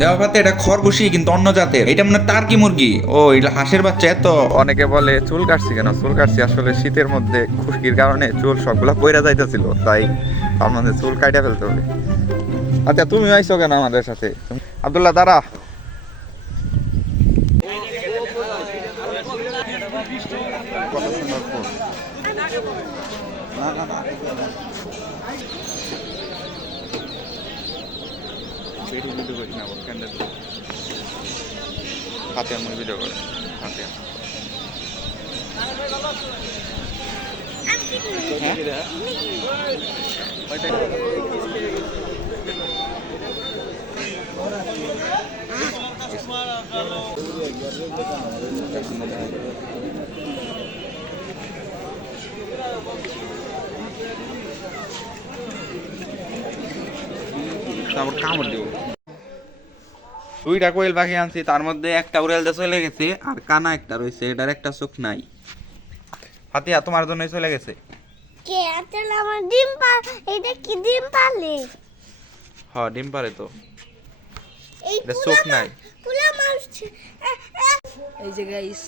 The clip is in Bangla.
দেওয়া পাতে এটা খরগোশী কিন্তু অন্য জাতের। এটা মনে হয় টার্কি মুরগি। ও এটা হাঁসের বাচ্চা এত। অনেকে বলে চুল কাটছি কেন? চুল কাটছি আসলে শীতের মধ্যে খুশকির কারণে চুল সবগুলা পইরা যাইতেছিল তাই আমাদের চুল কাটা ফেলতে হবে। আচ্ছা তুমি আইছো কেন আমাদের সাথে? আবদুল্লাহ দাঁড়া। না, না, না, ভিডিও ভিডিও করি না, ক্যান্ডেল হাতে আমি ভিডিও করে হাতে। তারপর কামড় দিব। দুইটা কোয়েল পাখি আনছি তার মধ্যে একটা উড়েল দিয়ে চলে গেছে আর কানা একটা রয়েছে এটার একটা চোখ নাই। হাতিয়া তোমার জন্যই চলে গেছে? কে? আতেল আমার ডিম পা এটা কি ডিম পালে? হ ডিম পারে তো। এই এটা চোখ নাই। পুলা মানুষ এই যে গাইস